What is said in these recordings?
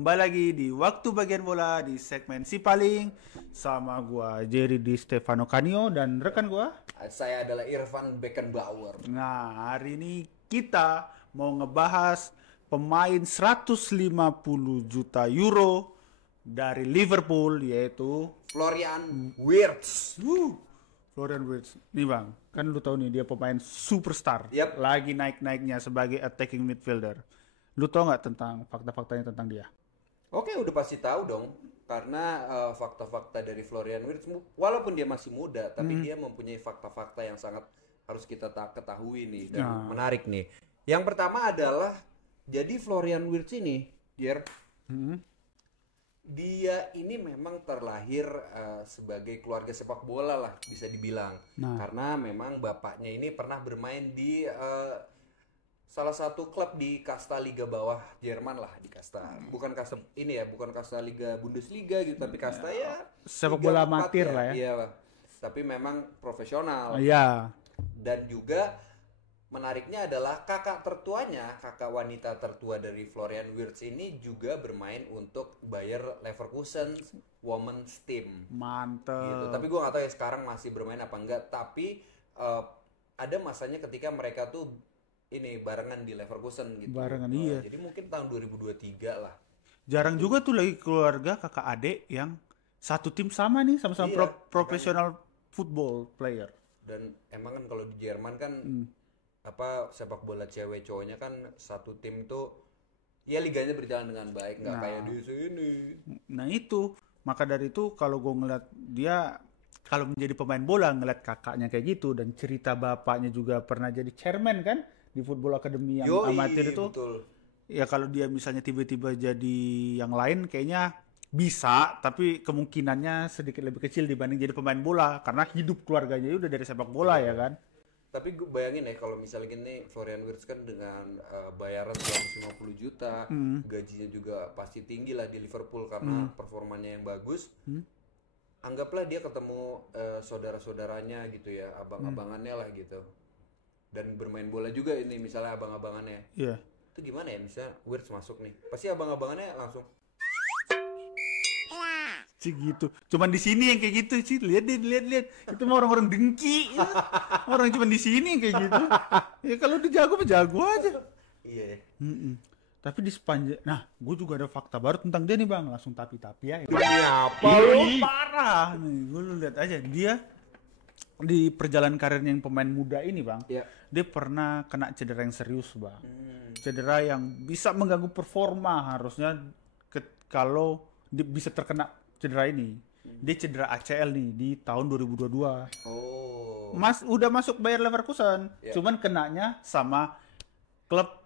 Kembali lagi di Waktu Bagian Bola di segmen Si Paling sama gua Jerry Di Stefano Canio dan rekan gua. Saya adalah Irfan Beckenbauer. Nah, hari ini kita mau ngebahas pemain 150 juta euro dari Liverpool yaitu Florian Wirtz. Florian Wirtz. Nih Bang, kan lu tahu nih dia pemain superstar. Yap. Lagi naik-naiknya sebagai attacking midfielder. Lu tau nggak tentang fakta-faktanya tentang dia? Oke, udah pasti tahu dong. Karena fakta-fakta dari Florian Wirtz, walaupun dia masih muda, tapi dia mempunyai fakta-fakta yang sangat harus kita ketahui nih dan menarik nih. Yang pertama adalah, jadi Florian Wirtz ini, dia ini memang terlahir sebagai keluarga sepak bola lah, bisa dibilang. Karena memang bapaknya ini pernah bermain di salah satu klub di kasta liga bawah Jerman lah, di kasta bukan kasta ini ya, bukan kasta liga Bundesliga gitu, tapi kasta ya Sepak Liga bola 4 amatir ya. lah ya. Iya, tapi memang profesional. Iya. Dan juga menariknya adalah kakak tertuanya, kakak wanita tertua dari Florian Wirtz ini juga bermain untuk Bayer Leverkusen Women's Team. Mantep. Gitu. Tapi gue nggak tahu ya sekarang masih bermain apa enggak. Tapi ada masanya ketika mereka tuh ini barengan di Leverkusen gitu. Barengan, iya. Jadi mungkin tahun 2023 lah. Jarang juga tuh lagi keluarga kakak adik yang satu tim sama nih, sama-sama Iya, profesional football player. Dan emang kan kalau di Jerman kan apa sepak bola cewek cowoknya kan satu tim tuh ya liganya berjalan dengan baik, nggak kayak di sini. Nah itu, maka dari itu kalau gue ngeliat dia, kalau menjadi pemain bola ngeliat kakaknya kayak gitu dan cerita bapaknya juga pernah jadi chairman kan di football academy yang Yoi, amatir itu. betul. Ya kalau dia misalnya tiba-tiba jadi yang lain kayaknya bisa, tapi kemungkinannya sedikit lebih kecil dibanding jadi pemain bola karena hidup keluarganya udah dari sepak bola ya kan. Tapi gue bayangin ya kalau misalnya gini Florian Wirtz kan dengan bayaran 150 juta, gajinya juga pasti tinggi lah di Liverpool karena performanya yang bagus. Anggaplah dia ketemu saudara-saudaranya gitu ya, abang-abangannya lah gitu. Dan bermain bola juga ini misalnya abang-abangannya. Iya. Itu gimana ya misalnya Wirtz masuk nih. Pasti abang-abangannya langsung Sih gitu. Cuman di sini yang kayak gitu sih. Lihat. Itu mah orang-orang dengki. Ya. Orang cuman di sini yang kayak gitu. Ya kalau udah jago aja. iya ya. Tapi di sepanjang, nah, gue juga ada fakta baru tentang dia nih bang. Langsung tapi ya. Apa Parah. Nih, gue lu lihat aja dia di perjalanan karirnya yang pemain muda ini bang. Iya. Dia pernah kena cedera yang serius bang. Cedera yang bisa mengganggu performa harusnya kalau dia bisa terkena cedera ini. Dia cedera ACL nih di tahun 2022. Oh. Udah masuk Bayer Leverkusen, cuman kenanya sama klub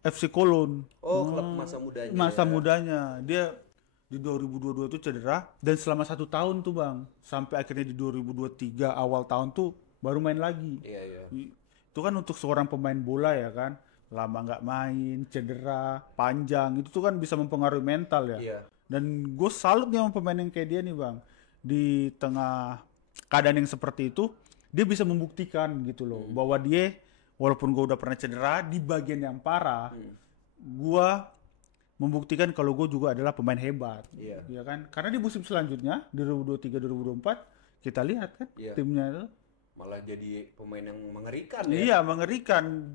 FC Cologne. Oh, klub masa mudanya. Masa mudanya. Dia di 2022 tuh cedera dan selama 1 tahun tuh bang, sampai akhirnya di 2023 awal tahun tuh baru main lagi. Iya. Itu kan untuk seorang pemain bola ya kan, lama nggak main, cedera panjang, itu tuh kan bisa mempengaruhi mental ya. Iya. Dan gue salut nih sama pemain yang kayak dia nih bang, di tengah keadaan yang seperti itu dia bisa membuktikan gitu loh bahwa dia walaupun gue udah pernah cedera di bagian yang parah, gue membuktikan kalau gue juga adalah pemain hebat. Iya. Ya kan? Karena di musim selanjutnya 2023-2024 kita lihat kan timnya itu Malah jadi pemain yang mengerikan ya. iya mengerikan.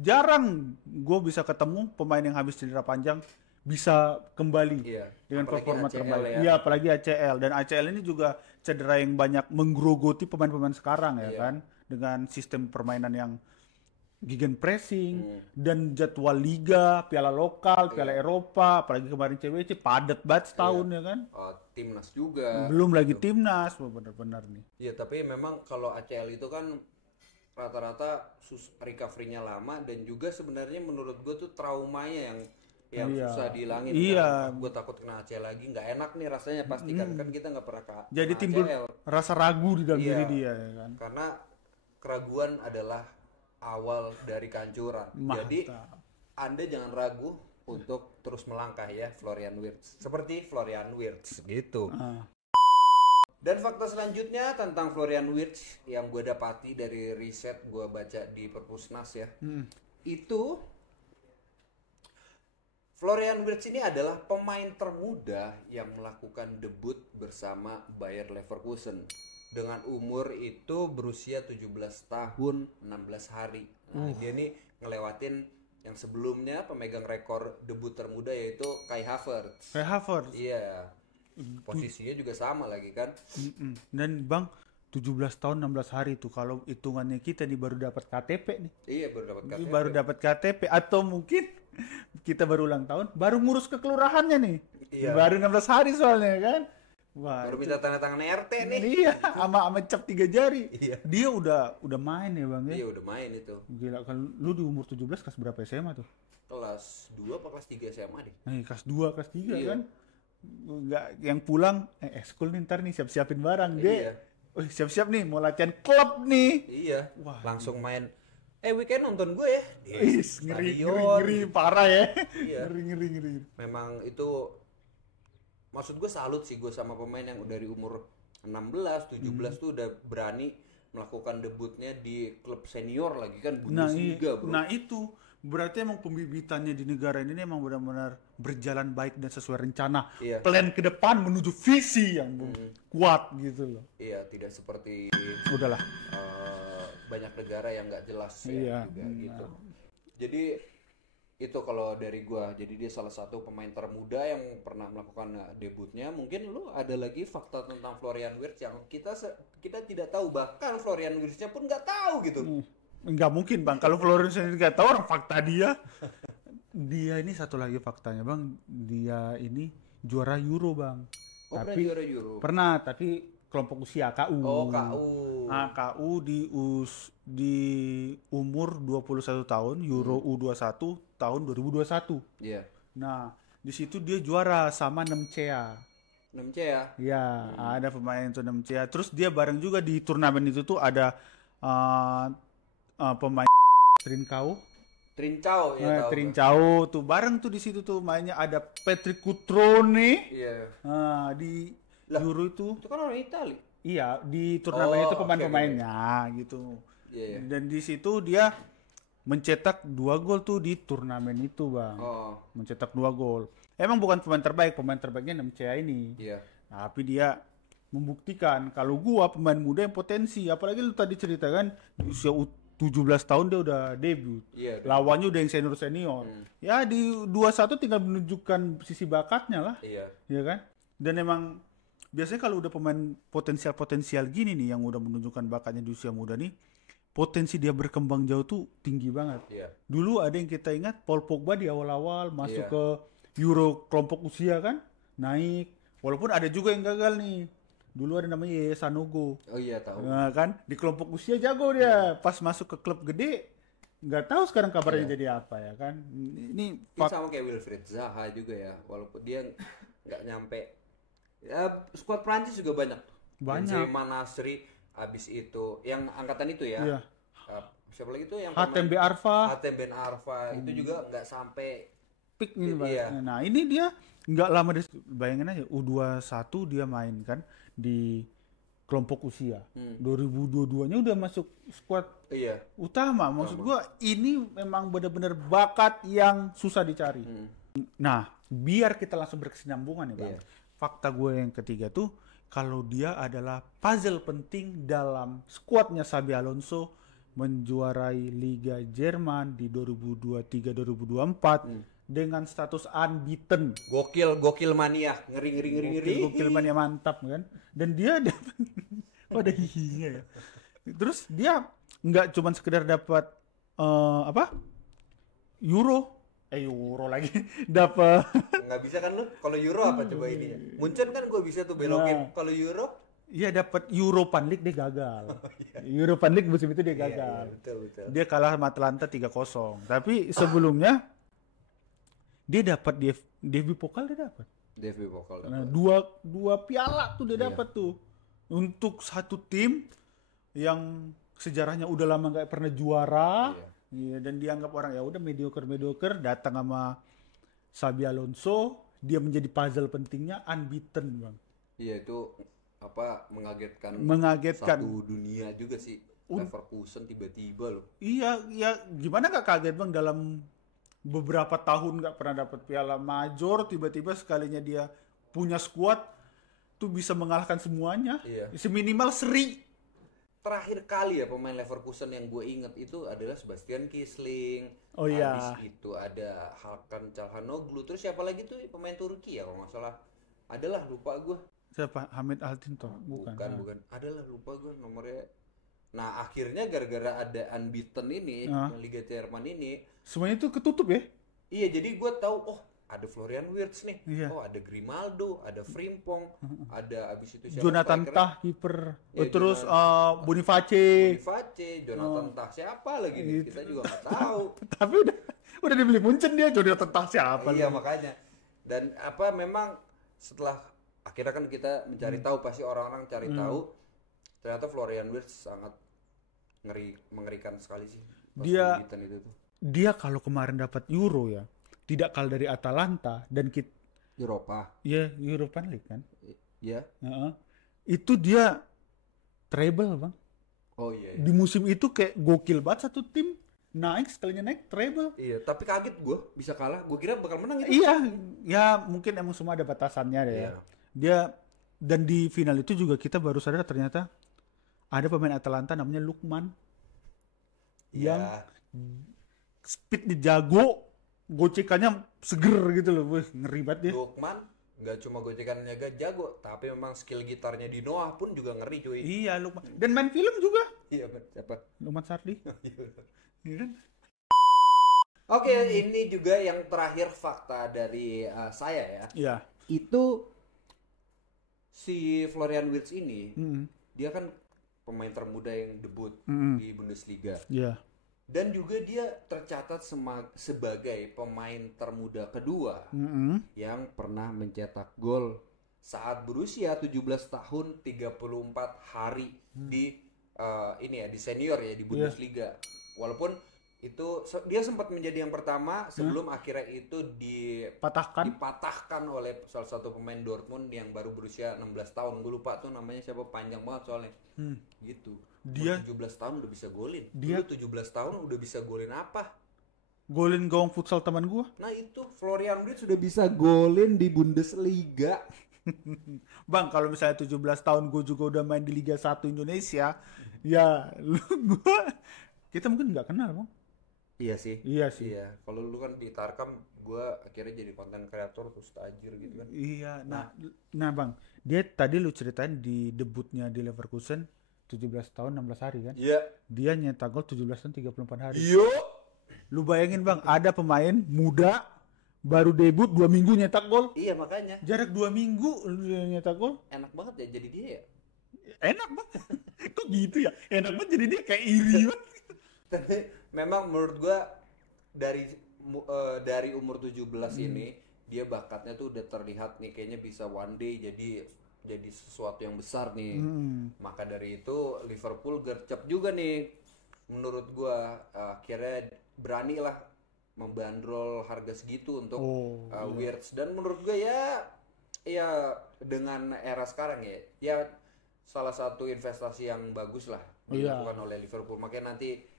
Jarang gue bisa ketemu pemain yang habis cedera panjang bisa kembali dengan Apalagi performa ACL terbaik. ya. Iya, apalagi ACL, dan ACL ini juga cedera yang banyak menggerogoti pemain-pemain sekarang ya kan, dengan sistem permainan yang gegenpressing dan jadwal liga, piala lokal, piala Eropa, apalagi kemarin CWC padat banget setahun ya kan. Timnas juga. Belum lagi timnas, benar-benar nih. Iya, tapi memang kalau ACL itu kan rata-rata recovery-nya lama dan juga sebenarnya menurut gue tuh traumanya yang susah dihilangin. Iya. Gue takut kena ACL lagi, nggak enak nih rasanya pasti kan kita nggak pernah Jadi kena timbul ACL. rasa ragu di dalam diri dia ya kan. Karena keraguan adalah awal dari kehancuran. Jadi Anda jangan ragu untuk terus melangkah ya, Florian Wirtz. Seperti Florian Wirtz gitu. Dan fakta selanjutnya tentang Florian Wirtz yang gue dapati dari riset gue baca di Perpusnas ya. Itu Florian Wirtz ini adalah pemain termuda yang melakukan debut bersama Bayer Leverkusen dengan umur itu berusia 17 tahun 16 hari. Nah, dia nih ngelewatin yang sebelumnya pemegang rekor debut termuda yaitu Kai Havertz. Kai Havertz. Iya. Posisinya juga sama lagi kan. Dan Bang, 17 tahun 16 hari itu kalau hitungannya kita nih baru dapat KTP nih. Iya, baru dapat KTP. Baru dapat KTP atau mungkin kita baru ulang tahun, baru ngurus ke kelurahannya nih. Iya. Baru 16 hari soalnya kan. Wah, baru minta tanda tangan RT nih. Iya, sama cap 3 jari. Iya. Dia udah main ya Bang ya. Iya, udah main itu. Gila, kalau lu di umur 17 kelas berapa SMA tuh? Kelas 2 apa kelas 3 SMA deh? Kelas 2, kelas 3 Iya. kan. Enggak yang pulang ekskul nih ntar nih siap-siapin barang deh. Iya. Siap-siap nih mau latihan klub nih. Iya. Wah. Langsung main. Weekend nonton gue ya. Ngeri parah ya. Iya. Ngeri. Memang itu maksud gue salut sih gue sama pemain yang dari umur 16, 17 tuh udah berani melakukan debutnya di klub senior lagi kan Bundesliga, bro. Nah itu berarti emang pembibitannya di negara ini emang benar-benar berjalan baik dan sesuai rencana. Iya. Plan ke depan menuju visi yang kuat gitu loh. Iya, tidak seperti Udahlah. banyak negara yang nggak jelas Iya. ya juga gitu. Jadi itu kalau dari gua, jadi dia salah satu pemain termuda yang pernah melakukan debutnya. Mungkin lu ada lagi fakta tentang Florian Wirtz yang kita tidak tahu, bahkan Florian Wirtz-nya pun nggak tahu gitu. Nggak mungkin Bang, kalau Florence sendiri nggak tahu orang fakta dia. Dia ini satu lagi faktanya Bang, dia ini juara Euro Bang. Oh, pernah juara Euro. Pernah, tapi kelompok usia KU. Oh, KU. Nah, KU di umur 21 tahun, Euro U21 tahun 2021. Iya. Nah, di situ dia juara sama Nemcea. Nemcea. Ya, ada pemain itu Nemcea. Terus dia bareng juga di turnamen itu tuh ada pemain Trincao. Trincao ya tahu. Trincao tuh bareng tuh di situ tuh mainnya ada Patrick Cutrone. Iya. Di Euro itu. Itu kan orang Itali. Iya, di turnamen itu pemain-pemainnya gitu. Iya. Dan di situ dia mencetak 2 gol tuh di turnamen itu, Bang. Oh. Mencetak 2 gol. Emang bukan pemain terbaiknya Nemcea ini. Iya. Tapi dia membuktikan kalau gua pemain muda yang potensi, apalagi lu tadi ceritakan di usia 17 tahun dia udah debut. Iya. Lawannya udah yang senior. Ya di 21 tinggal menunjukkan sisi bakatnya lah. Iya. Iya kan? Dan emang biasanya kalau udah pemain potensial gini nih yang udah menunjukkan bakatnya di usia muda nih, potensi dia berkembang jauh tuh tinggi banget. Iya. Dulu ada yang kita ingat Paul Pogba di awal-awal masuk ke Euro kelompok usia kan, naik. Walaupun ada juga yang gagal nih. Dulu ada namanya Yeye Sanogo. Oh iya tahu. Nah, kan di kelompok usia jago dia. Pas masuk ke klub gede nggak tahu sekarang kabarnya jadi apa ya kan. Ini sama kayak Wilfried Zaha juga ya. Walaupun dia nggak nyampe. Ya skuad Prancis juga banyak. Benzema, Nasri, abis itu yang angkatan itu ya. Iya. Siapa lagi tuh yang Hatem Ben Arfa. Hatem Ben Arfa itu juga nggak sampai Pick nih, iya. Nah ini dia nggak lama bayangin aja U21 dia main kan di kelompok usia. 2022-nya udah masuk skuad utama. Maksud gua ini memang benar-benar bakat yang susah dicari. Nah biar kita langsung berkesinambungan ya Bang. Fakta gue yang ketiga tuh kalau dia adalah puzzle penting dalam skuadnya Xabi Alonso menjuarai Liga Jerman di 2023-2024 dengan status unbeaten. Gokil mania, ngeri. Gokil mania mantap kan. Dan dia dapat ada hihinya ya. Terus dia nggak cuma sekedar dapat Euro lagi dapat. Nggak bisa kan lu? Kalau Euro apa coba ininya? Munchen kan gue bisa tuh belokin. Kalau Euro? Iya dapat European League dia gagal. European League musim itu dia gagal. Iya, betul. Dia kalah sama Atalanta 3-0. Tapi sebelumnya dia dapat DFB Pokal dia dapat. DFB Pokal. Nah, dua piala tuh dia dapat tuh. Untuk satu tim yang sejarahnya udah lama nggak pernah juara. Iya, dan dianggap orang ya udah mediocre datang sama Xabi Alonso, dia menjadi puzzle pentingnya unbeaten, Bang. Iya, itu mengagetkan satu dunia juga sih. Leverkusen tiba-tiba loh. Iya, gimana gak kaget Bang dalam beberapa tahun nggak pernah dapat piala major, tiba-tiba sekalinya dia punya skuad tuh bisa mengalahkan semuanya. Iya. Seminimal seri. Terakhir kali ya pemain Leverkusen yang gue inget itu adalah Sebastian Kiesling. Oh iya. Habis itu ada Hakan Çalhanoğlu. Terus siapa lagi tuh pemain Turki ya kalau nggak salah. Adalah lupa gue. Siapa? Hamid Altinto? Bukan. Bukan. Adalah lupa gue nomornya. Nah akhirnya gara-gara ada unbeaten ini, Liga Jerman ini. Semuanya itu ketutup ya? Iya jadi gue tahu ada Florian Wirtz nih. Iya. Oh ada Grimaldo, ada Frimpong, ada abis itu siapa? Jonathan strikernya? Tah kiper. Ya, Terus Boniface, Boniface. Jonathan Tah siapa lagi nih? Kita juga nggak tahu. Tapi udah dibeli Munchen dia, Jonathan Tah siapa? Iya makanya. Dan memang setelah akhirnya kan kita mencari tahu, pasti orang-orang cari tahu, ternyata Florian Wirtz sangat mengerikan sekali sih. Dia itu tuh. Dia kalau kemarin dapat Euro ya, tidak kalah dari Atalanta dan Eropa. ya European League kan. Iya. Itu dia treble bang. Oh iya. Di musim itu kayak gokil banget, satu tim naik sekalinya naik treble. Iya, tapi kaget gue bisa kalah. Gue kira bakal menang itu. Iya, ya mungkin emang semua ada batasannya deh. Iya. Dia dan di final itu juga kita baru sadar ternyata ada pemain Atalanta namanya Lukman. Iya. Yang speednya jago, gocekannya seger gitu loh. Wih, ngeri banget dia. Lukman nggak cuma gocekannya jago, tapi memang skill gitarnya di Noah pun juga ngeri cuy. Iya, Lukman. Dan main film juga. Iya, siapa? Lukman Sardi. Iya kan? Oke, ini juga yang terakhir fakta dari saya ya. Iya. Itu si Florian Wirtz ini, dia kan pemain termuda yang debut di Bundesliga. Iya. Dan juga dia tercatat sebagai pemain termuda kedua yang pernah mencetak gol saat berusia 17 tahun 34 hari di di senior ya di Bundesliga. Walaupun itu dia sempat menjadi yang pertama sebelum akhirnya itu dipatahkan oleh salah satu pemain Dortmund yang baru berusia 16 tahun. Gue lupa tuh namanya siapa, panjang banget soalnya. Gitu. Dia 17 tahun udah bisa golin. Dia 17 tahun udah bisa golin apa? Golin gawang futsal teman gua. Nah itu Florian Wirtz sudah bisa golin di Bundesliga. Bang, kalau misalnya 17 tahun gue juga udah main di Liga 1 Indonesia, ya kita mungkin nggak kenal bang. Iya sih. Iya. Kalau lu kan di Tarkam, gue akhirnya jadi konten kreator terus tajir gitu kan. Iya. Nah bang, dia tadi lu ceritain di debutnya di Leverkusen 17 tahun 16 hari kan? Iya. Dia nyetak gol 17 tahun 34 hari. Iya. Lu bayangin bang, ada pemain muda baru debut 2 minggu nyetak gol. Iya makanya. Jarak 2 minggu lu nyetak gol. Enak banget ya jadi dia ya. Enak banget. Kok gitu ya? Enak banget jadi dia kayak iri banget. Tapi memang menurut gua dari umur 17 ini dia bakatnya tuh udah terlihat nih, kayaknya bisa one day jadi sesuatu yang besar nih. Maka dari itu Liverpool gercep juga nih menurut gua, akhirnya beranilah membandrol harga segitu untuk Wirtz. Dan menurut gue ya dengan era sekarang ya salah satu investasi yang bagus lah dilakukan oleh Liverpool. Makanya nanti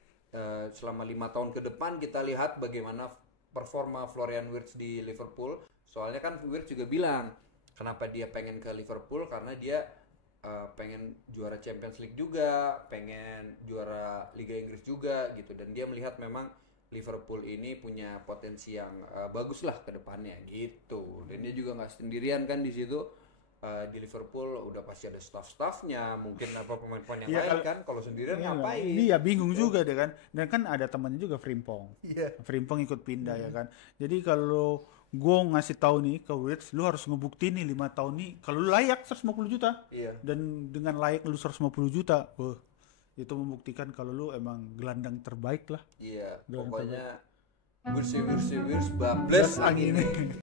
selama 5 tahun ke depan kita lihat bagaimana performa Florian Wirtz di Liverpool. Soalnya kan Wirtz juga bilang kenapa dia pengen ke Liverpool, karena dia pengen juara Champions League juga, pengen juara Liga Inggris juga gitu, dan dia melihat memang Liverpool ini punya potensi yang bagus lah ke depannya gitu. Dan dia juga nggak sendirian kan di situ. Di Liverpool udah pasti ada staff-staffnya, mungkin pemain-pemain yang lain kan. Kalau sendirian ngapain? Iya bingung juga deh kan. Dan kan ada temannya juga Frimpong. Iya. Frimpong ikut pindah ya kan. Jadi kalau gue ngasih tahu nih ke Wirtz, lu harus ngebuktiin nih 5 tahun nih kalau lu layak 150 juta. Iya. Dan dengan layak lu 150 juta. Itu membuktikan kalau lu emang gelandang terbaik lah. Iya, pokoknya Wirtz bablas lagi nih.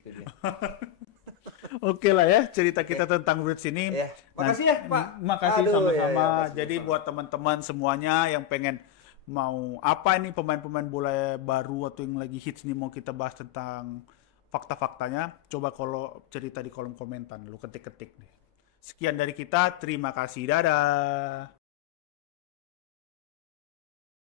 Oke lah ya cerita kita tentang Wirtz ini. Makasih ya Pak. Makasih sama-sama. Jadi buat teman-teman semuanya yang pengen mau apa ini pemain-pemain bola baru atau yang lagi hits nih, mau kita bahas tentang fakta-faktanya, coba kalau cerita di kolom komentar, lu ketik-ketik deh. Sekian dari kita, terima kasih, dadah.